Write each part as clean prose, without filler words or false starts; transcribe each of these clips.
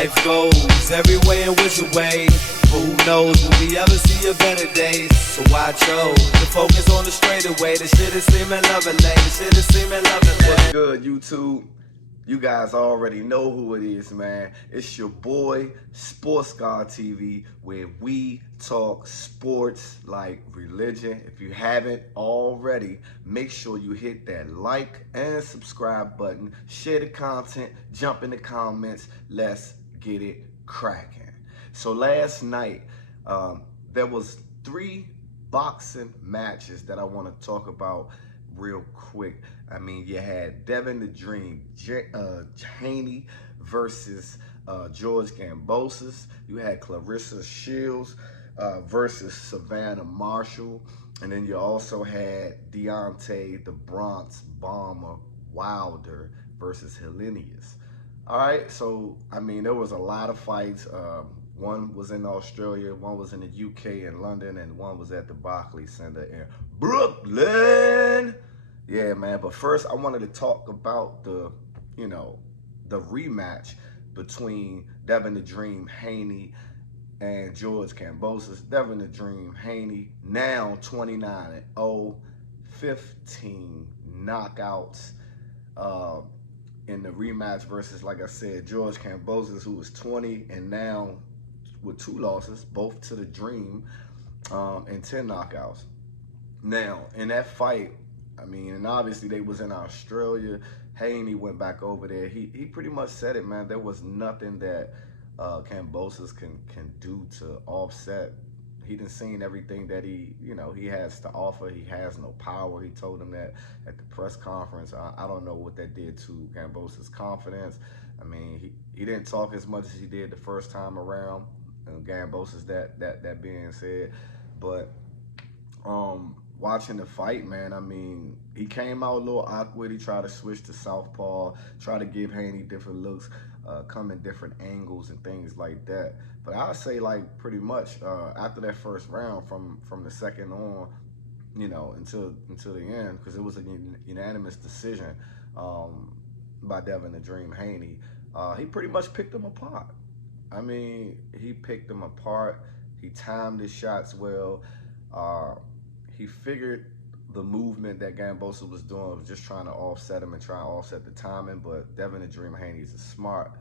life goes, every way in which way. But who knows, will we ever see a better day? So I chose to focus on the straightaway. The shit is seeming lovely, the shit is seeming lovely. What's good, YouTube? You guys already know who it is, man. It's your boy, Sports God TV, where we talk sports like religion. If you haven't already, make sure you hit that like and subscribe button. Share the content, jump in the comments. Let's get it cracking. So last night, there was 3 boxing matches that I want to talk about real quick. I mean, you had Devin the Dream Haney versus George Kambosos. You had Claressa Shields versus Savannah Marshall. And then you also had Deontay the Bronx Bomber Wilder versus Hellenius. All right, so, I mean, there was a lot of fights. One was in Australia, one was in the UK in London, and one was at the Barclays Center in Brooklyn. Yeah, man, but first I wanted to talk about the rematch between Devin the Dream Haney and George Kambosos. Devin the Dream Haney, now 29-0, 15 knockouts in the rematch versus, like I said, George Kambosos, who was 20 and now with 2 losses, both to the Dream, and 10 knockouts. Now, in that fight, I mean, and obviously they was in Australia. Haney went back over there. He pretty much said it, man. There was nothing that Kambosos can do to offset. He done seen everything that he has to offer. He has no power. He told him that at the press conference. I don't know what that did to Kambosos' confidence. I mean, he didn't talk as much as he did the first time around. And Kambosos, that being said, but watching the fight, man, I mean, he came out a little awkward. He tried to switch to southpaw, try to give Haney different looks, come in different angles and things like that. But I'd say, like, pretty much after that first round, from the second on, until the end, because it was a unanimous decision by Devin the Dream Haney, he pretty much picked him apart. I mean, he picked him apart. He timed his shots well. He figured the movement that Kambosos was doing was just trying to offset him and try to offset the timing. But Devin the Dream Haney is a smart,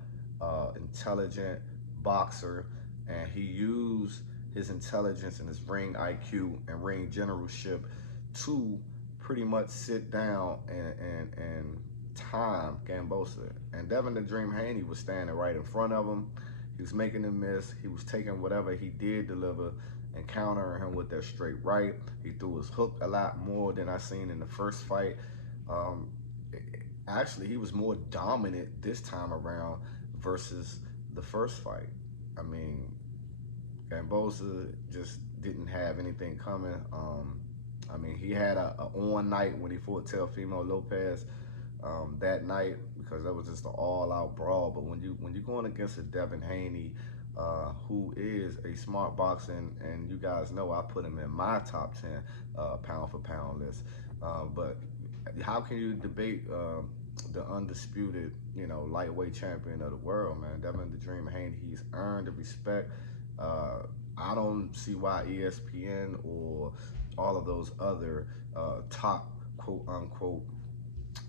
intelligent boxer, and he used his intelligence and his ring IQ and ring generalship to pretty much sit down and time Kambosos. And Devin the Dream Haney was standing right in front of him. He was making him miss. He was taking whatever he did deliver and countering him with that straight right. He threw his hook a lot more than I seen in the first fight. Actually, he was more dominant this time around versus the first fight. I mean, Kambosos just didn't have anything coming. I mean, he had a on night when he fought Teofimo Lopez that night, because that was just an all-out brawl. But when you're going against a Devin Haney, who is a smart boxer, and you guys know I put him in my top 10 pound for pound list. But how can you debate the undisputed, lightweight champion of the world, man? Devin the Dream Haney, he's earned the respect. I don't see why ESPN or all of those other top quote-unquote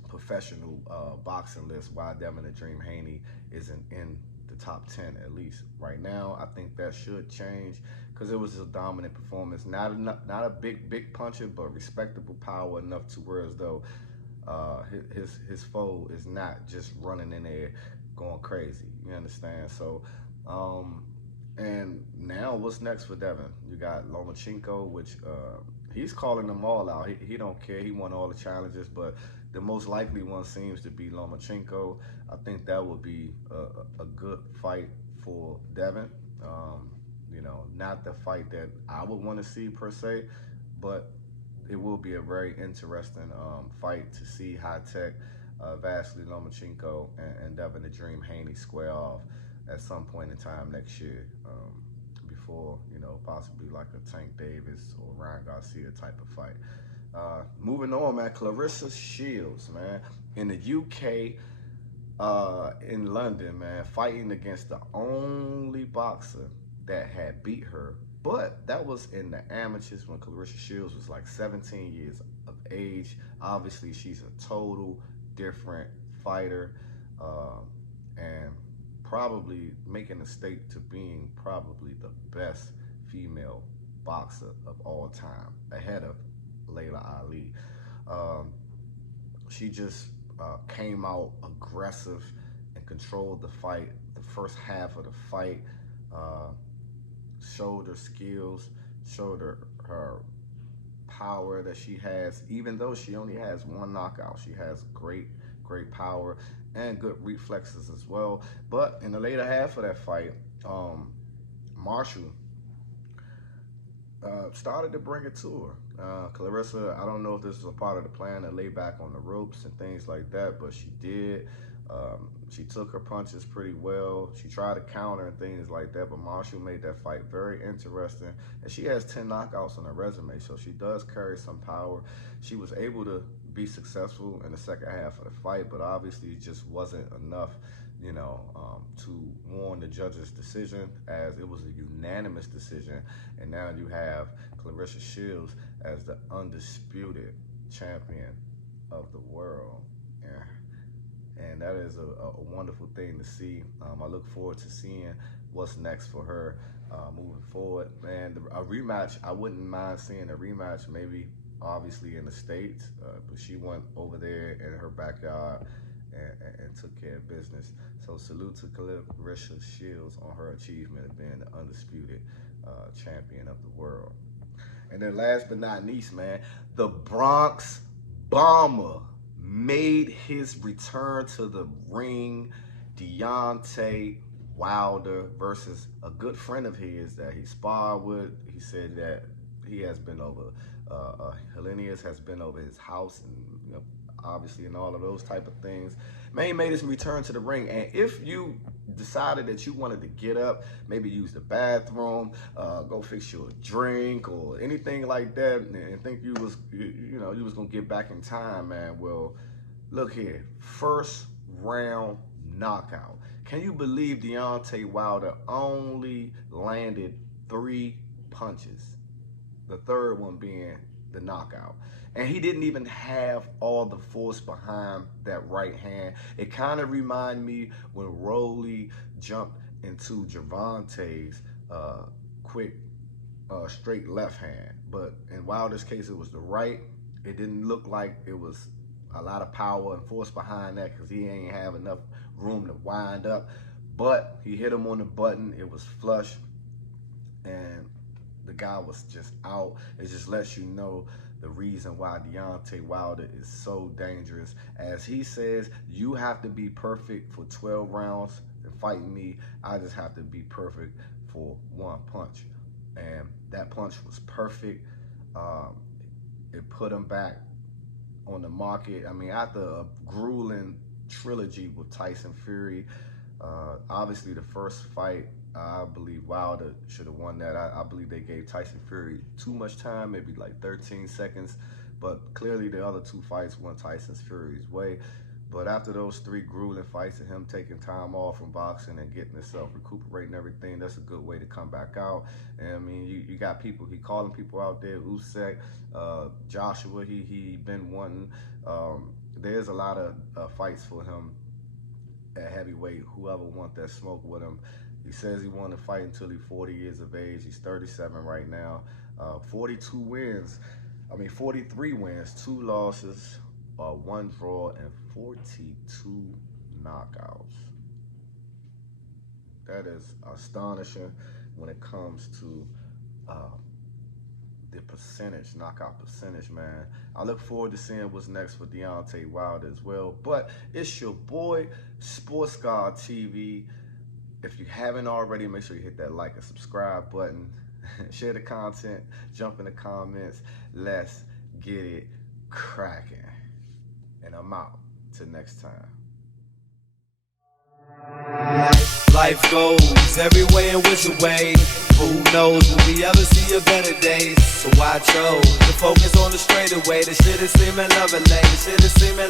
professional boxing lists, why Devin the Dream Haney isn't in the top 10 at least right now. I think that should change, because it was a dominant performance. Not a big puncher, but respectable power enough to where as though his foe is not just running in there going crazy. You understand? So, and now what's next for Devin? You got Lomachenko, which he's calling them all out. He don't care. He won all the challenges, but the most likely one seems to be Lomachenko. I think that would be a good fight for Devin. Not the fight that I would want to see per se, but it will be a very interesting fight to see High-Tech, Vasily Lomachenko, and Devin the Dream Haney square off at some point in time next year, before, possibly like a Tank Davis or Ryan Garcia type of fight. Moving on, man, Claressa Shields, man. In the UK, in London, man, fighting against the only boxer that had beat her. But that was in the amateurs when Claressa Shields was like 17 years of age. Obviously, she's a total different fighter, and probably making a stake to being probably the best female boxer of all time, ahead of Layla Ali. She just came out aggressive and controlled the fight. The first half of the fight, showed her skills, showed her power that she has. Even though she only has one knockout, she has great power and good reflexes as well. But in the later half of that fight, Marshall started to bring it to her. Claressa, I don't know if this was a part of the plan to lay back on the ropes and things like that, but she did. She took her punches pretty well. She tried to counter and things like that, but Marshall made that fight very interesting. And she has 10 knockouts on her resume, so she does carry some power. She was able to be successful in the second half of the fight, but obviously it just wasn't enough, you know, to warrant the judge's decision, as it was a unanimous decision. And now you have Claressa Shields as the undisputed champion of the world. And that is a wonderful thing to see. I look forward to seeing what's next for her moving forward. Man, a rematch, I wouldn't mind seeing a rematch, maybe obviously in the States, but she went over there in her backyard and took care of business. So salute to Claressa Shields on her achievement of being the undisputed champion of the world. And then last but not least, man, the Bronx Bomber made his return to the ring. Deontay Wilder versus a good friend of his that he sparred with. He said that he has been over, Hellenius has been over his house, and you know, obviously, and all of those type of things. Man, he made his return to the ring. And if you decided that you wanted to get up, maybe use the bathroom, go fix you a drink or anything like that, and think you was, you know, you was gonna get back in time, man, well, look here, first round knockout. Can you believe Deontay Wilder only landed 3 punches? The third one being the knockout. And he didn't even have all the force behind that right hand. It kind of reminded me when Rolly jumped into Gervonta's quick straight left hand. But in Wilder's case, it was the right. It didn't look like it was a lot of power and force behind that, because he ain't have enough room to wind up. But he hit him on the button. It was flush. And the guy was just out. It just lets you know the reason why Deontay Wilder is so dangerous. As he says, you have to be perfect for 12 rounds and fighting me. I just have to be perfect for 1 punch. And that punch was perfect. It put him back on the market. I mean, after a grueling trilogy with Tyson Fury, obviously the first fight, I believe Wilder should have won that. I believe they gave Tyson Fury too much time, maybe like 13 seconds. But clearly the other 2 fights went Tyson Fury's way. But after those 3 grueling fights and him taking time off from boxing and getting himself recuperating everything, that's a good way to come back out. And I mean, you got people, he calling people out there, Usyk, Joshua, he been wanting. There's a lot of fights for him at heavyweight, whoever want that smoke with him. He says he wanted to fight until he's 40 years of age. He's 37 right now. 42 wins. I mean, 43 wins, 2 losses, 1 draw, and 42 knockouts. That is astonishing when it comes to the percentage, knockout percentage, man. I look forward to seeing what's next for Deontay Wilder as well. But it's your boy, Sports God TV. If you haven't already, make sure you hit that like and subscribe button. Share the content, jump in the comments. Let's get it cracking. And I'm out. Till next time. Life goes every way and which way. Who knows, will we ever see a better day? So I chose to focus on the straightaway. The shit is seeming lovely. The shit is seeming